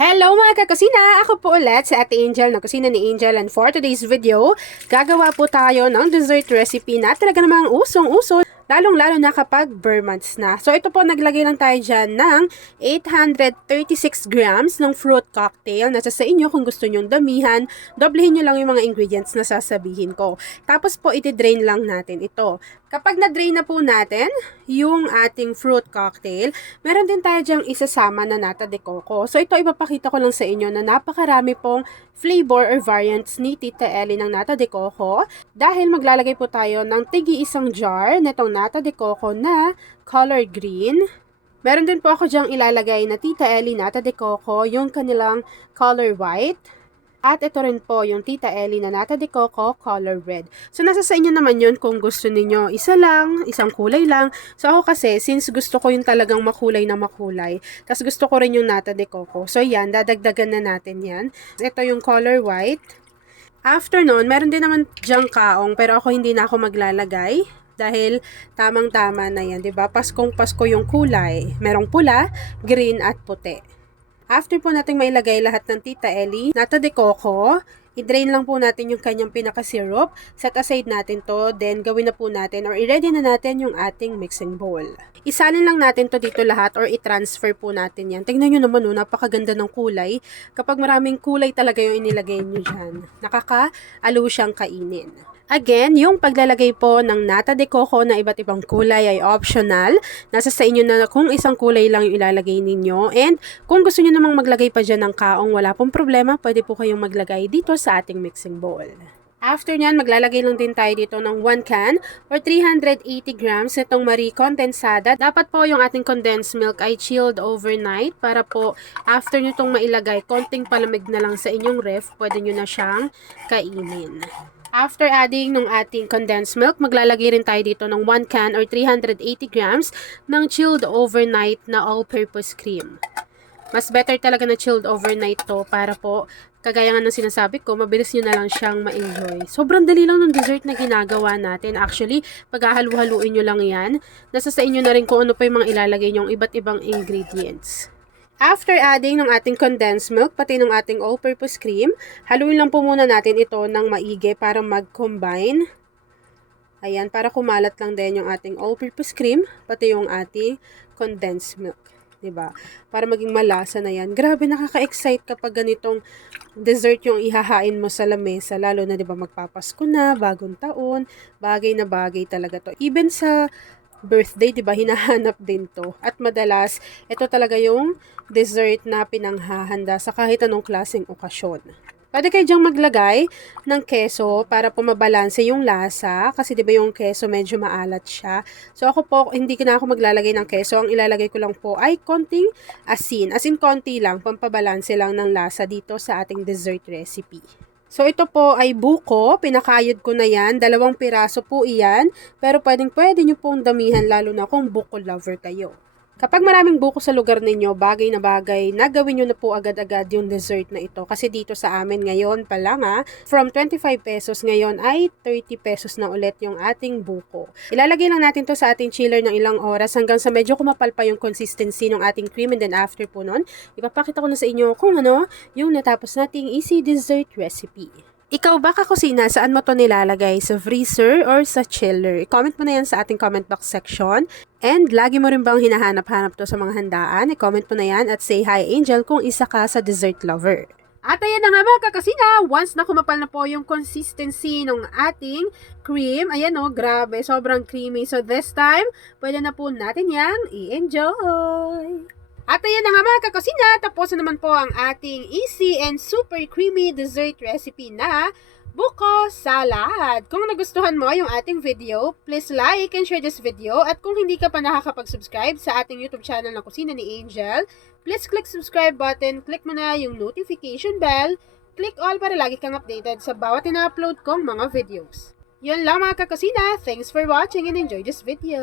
Hello mga kakusina! Ako po ulit si Ate Angel ng Kusina ni Angel, and for today's video, gagawa po tayo ng dessert recipe na talaga namang usong-uso, lalong-lalo na kapag bare months na. So ito po, naglagay lang tayo dyan ng 836 grams ng fruit cocktail. Nasa sa inyo kung gusto nyong damihan, doblehin nyo lang yung mga ingredients na sasabihin ko. Tapos po, iti-drain lang natin ito. Kapag na-drain na po natin yung ating fruit cocktail, meron din tayo dyang isasama na nata de coco. So ito, ipapakita ko lang sa inyo na napakarami pong flavor or variants ni Tita Ellie ng nata de coco, dahil maglalagay po tayo ng tig-isang jar nitong nata de coco na color green. Meron din po ako dyang ilalagay na Tita Ellie nata de coco, yung kanilang color white. At ito rin po yung Tita Ellie na nata de coco color red. So nasa sa inyo naman yun kung gusto niyo isa lang, isang kulay lang. So ako kasi, since gusto ko yung talagang makulay na makulay, tas gusto ko rin yung nata de coco. So yan, dadagdagan na natin yan. Ito yung color white. After nun, meron din naman dyang kaong, pero ako hindi na ako maglalagay. Dahil tamang-tama na yan, 'di ba? Paskong Pasko yung kulay. Merong pula, green at puti. After po nating mailagay lahat ng Tita Ellie, nata de coco, i-drain lang po natin yung kanyang pinaka-syrup, set aside natin to, then gawin na po natin or i-ready na natin yung ating mixing bowl. Isalin lang natin to dito lahat or i-transfer po natin yan. Tingnan nyo naman, napakaganda ng kulay. Kapag maraming kulay talaga yung inilagay nyo dyan, nakaka-alo siyang kainin. Again, yung paglalagay po ng nata de coco na iba't ibang kulay ay optional. Nasa sa inyo na kung isang kulay lang yung ilalagay ninyo. And kung gusto nyo namang maglagay pa dyan ng kaong, wala pong problema, pwede po kayong maglagay dito sa ating mixing bowl. After nyan, maglalagay lang din tayo dito ng 1 can or 380 grams itong Marie Condensada. Dapat po yung ating condensed milk ay chilled overnight para po after nyo itong mailagay, konting palamig na lang sa inyong ref, pwede nyo na siyang kainin. After adding ng ating condensed milk, maglalagay rin tayo dito ng 1 can or 380 grams ng chilled overnight na all-purpose cream. Mas better talaga na chilled overnight to para po, kagaya nga ng sinasabi ko, mabilis nyo na lang siyang ma-enjoy. Sobrang dali lang ng dessert na ginagawa natin. Actually, paghahalu-haluin nyo lang yan, nasa sa inyo na rin kung ano pa yung mga ilalagay nyong iba't ibang ingredients. After adding ng ating condensed milk, pati ng ating all-purpose cream, haluin lang po muna natin ito ng maigi para mag-combine. Ayan, para kumalat lang din yung ating all-purpose cream, pati yung ating condensed milk. 'Di ba? Para maging malasa na yan. Grabe, nakaka-excite kapag ganitong dessert yung ihahain mo sa lamesa, lalo na 'di ba magpapasko na, bagong taon, bagay na bagay talaga to. Even sa birthday, 'di ba, hinahanap din to. At madalas, ito talaga yung dessert na pinanghahanda sa kahit anong klaseng okasyon. Pwede kayo dyang maglagay ng keso para po mabalanse yung lasa, kasi 'di ba yung keso medyo maalat siya. So ako po, hindi na ako maglalagay ng keso. Ang ilalagay ko lang po ay konting asin. As in konti lang, pampabalanse lang ng lasa dito sa ating dessert recipe. So ito po ay buko, pinakayod ko na yan, 2 piraso po iyan, pero pwede nyo pong damihan lalo na kung buko lover kayo. Kapag maraming buko sa lugar ninyo, bagay na bagay, nagawin nyo na po agad-agad yung dessert na ito. Kasi dito sa amin ngayon pa lang from 25 pesos ngayon ay 30 pesos na ulit yung ating buko. Ilalagay lang natin to sa ating chiller ng ilang oras hanggang sa medyo kumapal pa yung consistency ng ating cream, and then after po nun, ipapakita ko na sa inyo kung ano yung natapos nating easy dessert recipe. Ikaw ba, kakusina, saan mo to nilalagay? Sa freezer or sa chiller? I-comment mo na yan sa ating comment box section. And lagi mo rin bang hinahanap-hanap to sa mga handaan? I-comment mo na yan at say hi, Angel, kung isa ka sa dessert lover. At ayan na nga mga kakasina, once na kumapal na po yung consistency ng ating cream, ayan grabe, sobrang creamy. So this time, pwede na po natin yang i-enjoy. At ayan na nga mga kakasina, tapos na naman po ang ating easy and super creamy dessert recipe na buko salad. Kung nagustuhan mo yung ating video, please like and share this video. At kung hindi ka pa nakakapag-subscribe sa ating YouTube channel na Kusina ni Angel, please click subscribe button, click mo na yung notification bell, click all para lagi kang updated sa bawat ina-upload kong mga videos. Yun lang mga kakasina, thanks for watching and enjoy this video.